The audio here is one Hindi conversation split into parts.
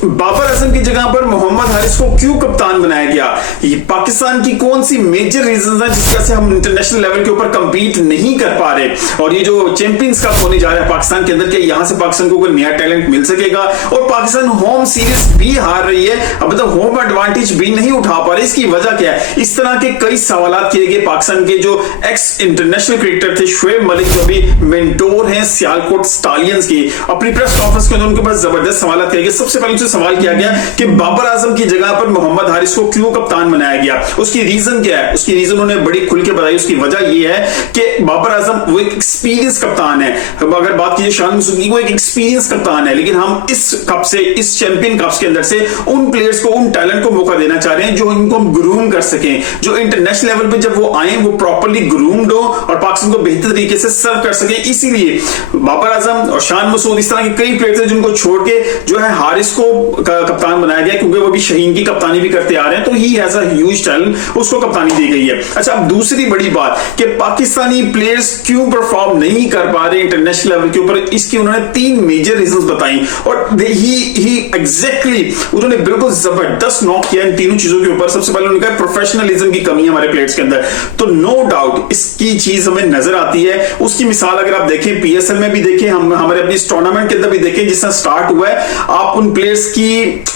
बाबर आजम की जगह पर मोहम्मद हारिस को क्यों कप्तान बनाया गया? ये पाकिस्तान की कौन सी मेजर रीजन है जिसकी वजह से हम इंटरनेशनल लेवल के ऊपर कंपीट नहीं कर पा रहे? और ये जो चैंपियंस कप होने जा रहा है पाकिस्तान के अंदर, के यहां से पाकिस्तान को कोई नया टैलेंट मिल सकेगा? और पाकिस्तान होम सीरीज भी हार रही है, अब मतलब होम एडवांटेज भी नहीं उठा पा रही, इसकी वजह क्या है? इस तरह के कई सवाल किए गए पाकिस्तान के जो एक्स इंटरनेशनल क्रिकेटर थे शुएब मलिक, जो भी मेंटोर हैं सियालकोट स्टालियंस की, अपनी प्रेस कॉन्फ्रेंस के अंदर उनके पास जबरदस्त सवाल किए गए। सबसे पहले उनसे सवाल किया गया कि बाबर आजम की जगह पर मोहम्मद हारिस को क्यों कप्तान बनाया गया, उसकी रीजन क्या है? उसकी रीजन उन्होंने बड़ी खुल के बताई। उसकी वजह यह है कि बाबर आजम वो एक एक्सपीरियंस कप्तान है। अगर बात कीजिए शान मसूद की, वो एक एक्सपीरियंस कप्तान है, लेकिन हम इस कप से, इस चैंपियन कप के अंदर से उन प्लेयर्स को, उन टैलेंट को मौका देना चाह रहे हैं जो इनको हम ग्रूम कर सकें, जो इंटरनेशनल लेवल पे जब वो आए वो प्रॉपर्ली ग्रूम्ड हो और पाकिस्तान को बेहतर तरीके से सर्व कर सके। इसीलिए बाबर आजम और शान मसूद, इस तरह के कई प्लेयर्स हैं जिनको छोड़ के जो है हारिस को कप्तान बनाया गया, क्योंकि वो भी शहीन की कप्तानी भी करते आ रहे हैं, तो he has a huge talent, उसको कप्तानी दी गई है। अच्छा, अब दूसरी बड़ी बात कि पाकिस्तानी प्लेयर्स क्यों परफॉर्म नहीं कर पा रहे इंटरनेशनल लेवल के ऊपर, इसकी उन्होंने 3 मेजर रीजंस बताई और ही एग्जैक्टली उन्होंने बिल्कुल जबरदस्त नॉक किया इन तीनों चीजों के ऊपर। सबसे पहले उन्होंने कहा प्रोफेशनलिज्म की कमी है हमारे प्लेयर्स के अंदर, तो नो डाउट इसकी चीज हमें नजर आती है। उसकी मिसाल अगर आप देखें पीएसएल में भी देखें, हम हमारे अपनी टूर्नामेंट के अंदर भी देखें जिस तरह स्टार्ट हुआ है, आप उन प्लेयर्स की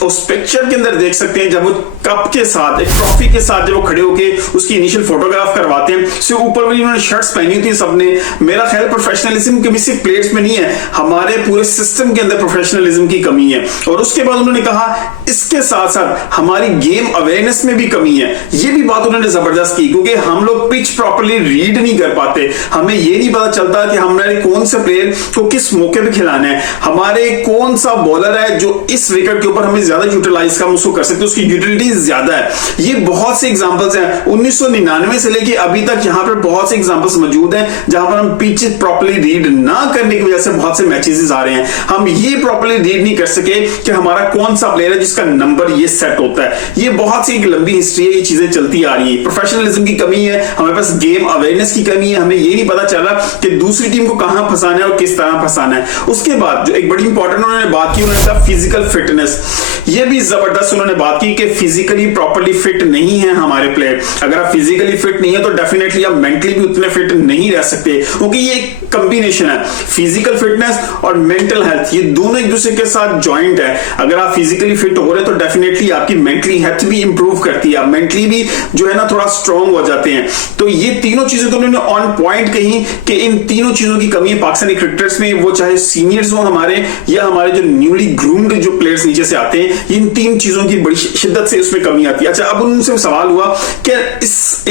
उस पिक्चर के अंदर देख सकते हैं जब वो कप के साथ, एक ट्रॉफी के साथ जब वो खड़े होके उसकी इनिशियल फोटोग्राफ करवाते हैं, उससे ऊपर भी उन्होंने शर्ट्स पहनी थी सबने। मेरा ख्याल प्रोफेशनलिज्म कमी सिर्फ प्लेयर्स में नहीं है, हमारे पूरे सिस्टम के अंदर प्रोफेशनलिज्म की कमी है। और उसके बाद उन्होंने कहा इसके साथ साथ हमारी गेम अवेयरनेस में भी कमी है। ये भी बात उन्होंने जबरदस्त की, क्योंकि हम लोग पिच प्रॉपर्ली रीड नहीं कर पाते, हमें ये नहीं पता चलता कि हमारे कौन से प्लेयर को किस मौके पे खिलाना है, हमारे कौन सा बॉलर है जो इस विकेट के ऊपर हमें ज्यादा यूटिलाइज हम उसको कर सकते हैं, उसकी यूटिलिटी ज्यादा है। ये बहुत से एग्जांपल्स हैं 1999 से लेके अभी तक, यहां पर बहुत से एग्जांपल्स मौजूद हैं जहां पर हम पिच प्रॉपर्ली रीड ना करने की वजह से बहुत से मैचेस आ रहे हैं। हम ये प्रॉपर्ली रीड नहीं कर सके कि हमारा कौन सा प्लेयर है जिसका नंबर ये सेट होता है। ये बहुत सी एक लंबी हिस्ट्री है, ये चीजें चलती आ रही है। प्रोफेशनलिज्म की कमी है, हमारे पास गेम अवेयरनेस की कमी है, हमें ये नहीं पता चल रहा कि दूसरी टीम को कहां फंसाना है और किस तरह फंसाना है। उसके बाद जो एक बड़ी इंपॉर्टेंट उन्होंने बात की, उन्होंने कहा फिजिकल फिटनेस। ये भी जबरदस्त उन्होंने बात की कि फिजिकली प्रॉपर्ली फिट नहीं है हमारे प्लेयर। अगर आप फिजिकली फिट नहीं है तो डेफिनेटली आप मेंटली भी उतने फिट नहीं रह सकते, क्योंकि ये एक कॉम्बिनेशन है, फिजिकल फिटनेस और मेंटल हेल्थ, ये दोनों एक दूसरे के साथ जॉइंट है। अगर आप फिजिकली फिट हो रहे तो डेफिनेटली आपकी मेंटली हेल्थ भी इंप्रूव करती है, आप मेंटली भी जो है ना थोड़ा स्ट्रांग हो जाते हैं। तो ये तीनों चीजें तो उन्होंने ऑन पॉइंट कही कि इन तीनों चीजों की कमी है पाकिस्तानी क्रिकेटर्स में, वो चाहे सीनियर्स हो हमारे या हमारे जो न्यूली ग्रूम्ड जो प्लेयर्स नीचे से आते हैं, इन तीन चीजों की बड़ी शिद्दत से उसमें कमी आती है। अच्छा, अब उनसे सवाल हुआ कि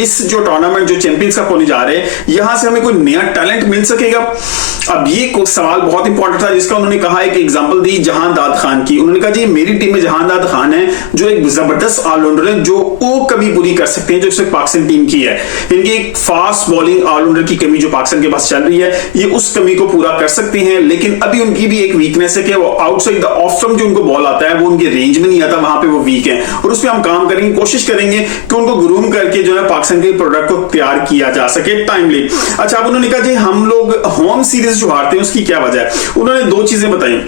इस जो टूर्नामेंट जो चैंपियंस कप होने जा रहे हैं, यहां से हमें कोई नया टैलेंट मिल सकेगा? अब ये सवाल बहुत इंपॉर्टेंट था, जिसका उन्होंने कहा एक एग्जांपल दी जहांदाद खान की। उन्होंने कहा जी मेरी टीम में जहांदाद खान है जो एक जबरदस्त ऑलराउंडर है, जो वो कमी पूरी कर सकते हैं जो इस पाकिस्तान टीम की है। इनकी एक फास्ट बॉलिंग ऑलराउंडर की कमी जो पाकिस्तान के पास चल रही है, ये उस कमी को पूरा कर सकते हैं। लेकिन अभी उनकी भी एक वीकनेस है कि वो आउटसाइड द ऑफ स्टंप जो उनको बॉल आता है वो उनके रेंज में नहीं आता, वहां पे वो वीक है, और उस पर हम काम करेंगे, कोशिश करेंगे कि उनको ग्रूम करके जो है पाकिस्तान के प्रोडक्ट को तैयार किया जा सके टाइमली। अच्छा, अब उन्होंने कहा जी हम लोग होम सीरीज जो हारते हैं उसकी क्या वजह है? उन्होंने 2 चीजें बताई।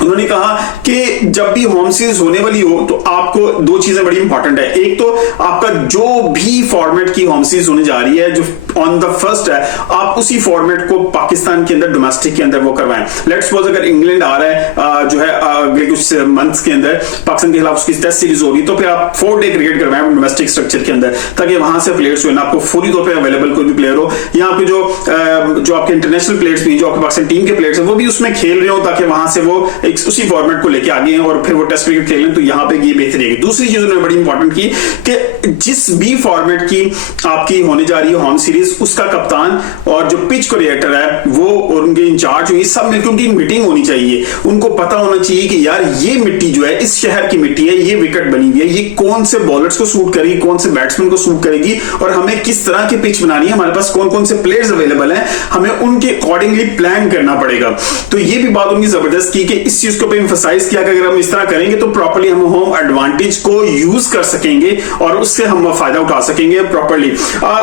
उन्होंने कहा कि जब भी होम सीरीज होने वाली हो तो आपको 2 चीजें बड़ी इंपॉर्टेंट है। एक तो आपका जो भी फॉर्मेट की होम सीरीज होने जा रही है, जो ऑन द फर्स्ट है, आप उसी फॉर्मेट को पाकिस्तान के अंदर डोमेस्टिक के अंदर वो करवाएं। लेट्स सपोज अगर इंग्लैंड आ रहा है जो है अगले कुछ मंथ्स के अंदर पाकिस्तान के खिलाफ उसकी टेस्ट सीरीज होगी, तो फिर आप 4 डे क्रिकेट करवाएं डोमेस्टिक स्ट्रक्चर के अंदर, ताकि वहां से प्लेयर्स हो ना आपको फुली तौर पर अवेलेबल कोई भी प्लेयर हो। यहाँ पे जो आपके इंटरनेशनल प्लेयर्स भी, जो आपके पाकिस्तान टीम के प्लेयर्स हैं, वो भी उसमें खेल रहे हो, ताकि वहां से वो उसी फॉर्मेट को लेके आगे हैं और फिर वो टेस्ट क्रिकेट खेलें, तो यहां पे ये बेहतरी है। दूसरी चीज उन्होंने बड़ी इंपॉर्टेंट की कि जिस भी फॉर्मेट की आपकी होने जा रही है होम सीरीज, उसका कप्तान और जो पिच कोऑर्डिनेटर है वो और उनके इंचार्ज हुई सब मिलकर उनकी मीटिंग होनी चाहिए। उनको पता होना चाहिए कि यार ये मिट्टी जो है इस शहर की मिट्टी है, ये विकेट बनी हुई है, ये कौन से बॉलर्स को सूट करेगी, कौन से बैट्समैन को सूट करेगी, और हमें किस तरह की पिच बनानी है, हमारे पास कौन कौन से प्लेयर्स अवेलेबल हैं, हमें उनके अकॉर्डिंगली प्लान करना पड़ेगा। तो ये भी बात उनकी जबरदस्त की कि इस चीज को एम्फसाइज किया कि अगर हम इस तरह करेंगे तो प्रॉपर्ली हम होम एडवांटेज को यूज कर सकेंगे और उससे हम फायदा उठा सकेंगे प्रॉपर्ली।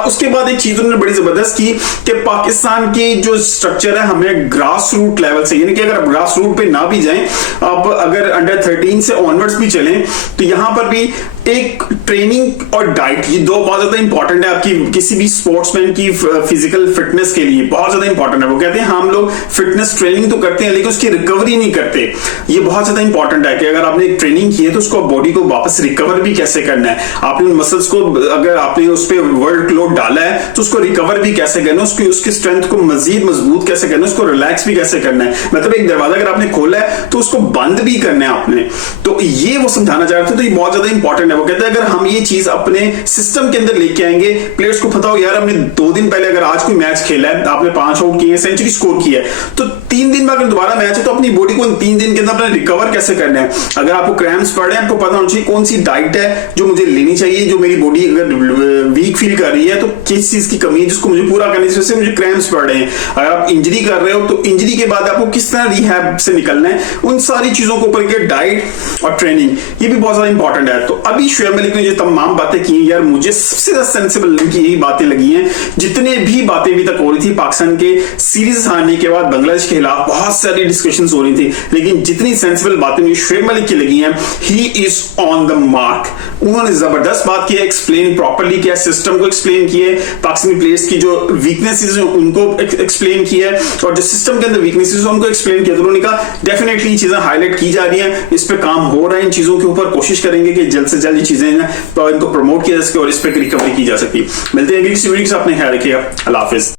उसके बाद एक चीज उन्होंने बड़ी जबरदस्त की कि पाकिस्तान की जो स्ट्रक्चर है हमें ग्रास रूट लेवल से, यानी कि अगर आप ग्रास रूट पे ना भी जाएं, आप अगर अंडर 13 से ऑनवर्ड्स भी चलें तो यहां पर भी एक ट्रेनिंग और डाइट, ये दो बहुत ज्यादा इंपॉर्टेंट है आपकी किसी भी स्पोर्ट्समैन की फिजिकल फिटनेस के लिए, बहुत ज्यादा इंपॉर्टेंट है। वो कहते हैं हम लोग फिटनेस ट्रेनिंग तो करते हैं लेकिन उसकी रिकवरी नहीं करते। ये बहुत ज्यादा इंपॉर्टेंट है कि अगर आपने एक ट्रेनिंग की है तो उसको बॉडी को वापस रिकवर भी कैसे करना है, आपने मसल्स को अगर आपने उस पर वर्क लोड डाला है तो उसको रिकवर भी कैसे करना है, उसकी स्ट्रेंथ को मजीद मजबूत कैसे करना है, उसको रिलैक्स भी कैसे करना है। मतलब एक दरवाजा अगर आपने खोला है तो उसको बंद भी करना है आपने, तो ये वो समझाना चाह रहे थे। तो ये बहुत ज्यादा इंपॉर्टेंट है। वो कहते हैं अगर हम ये चीज अपने सिस्टम के अंदर लेके आएंगे, प्लेयर्स को पता हो यार हमने 2 दिन पहले अगर आज कोई मैच खेला है, आपने 5 आउट किए, सेंचुरी स्कोर की है, तो 3 दिन में अगर दोबारा मैच है तो अपनी बॉडी को 3 दिन के अंदर अपने रिकवर कैसे करना है। अगर आपको क्रैम्प्स पड़ रहे हैं, आपको पता होना चाहिए कौन सी डाइट है जो मुझे लेनी चाहिए, जो मेरी बॉडी अगर वीक फील कर रही है तो किस चीज की कमी है जिसको मुझे पूरा करने से मुझे क्रैम्प्स पड़ रहे हैं। अगर आप इंजरी कर रहे हो तो इंजरी के बाद आपको किस तरह रिहैब से निकलना है, उन सारी चीजों को ऊपर के डाइट और ट्रेनिंग, ये भी बहुत ज्यादा इंपॉर्टेंट है। तो अभी शुएब मलिक ने जो तमाम बातें की यार, मुझे सबसे ज्यादा सेंसिबल की यही बातें लगी हैं। जितने भी बातें अभी तक हो रही थी पाकिस्तान के सीरीज हारने के बाद बांग्लादेश के खिलाफ बहुत सारी डिस्कशंस हो रही थी, लेकिन जितनी सेंसिबल बातें मुझे शुएब मलिक की लगी हैं, he is on the mark. उन्होंने जबरदस्त बात की है, एक्सप्लेन प्रॉपर्ली किया, सिस्टम को एक्सप्लेन किया, पाकिस्तानी प्लेयर्स की जो वीकनेसेस हैं उनको एक्सप्लेन किया और जो सिस्टम के अंदर वीकनेसेस हैं उनको एक्सप्लेन किया। तो उन्होंने कहा डेफिनेटली चीजें हाईलाइट की जा रही हैं, इस पे काम हो रहा है, इन चीजों के ऊपर कोशिश करेंगे कि जल्द से जल्द ये चीजें इनको प्रमोट किया जा सके और इस पर रिकवरी की जा सके। मिलते हैं अगली किसी वीडियो के साथ, अपने ख्याल रखिएगा। अल्लाह हाफिज।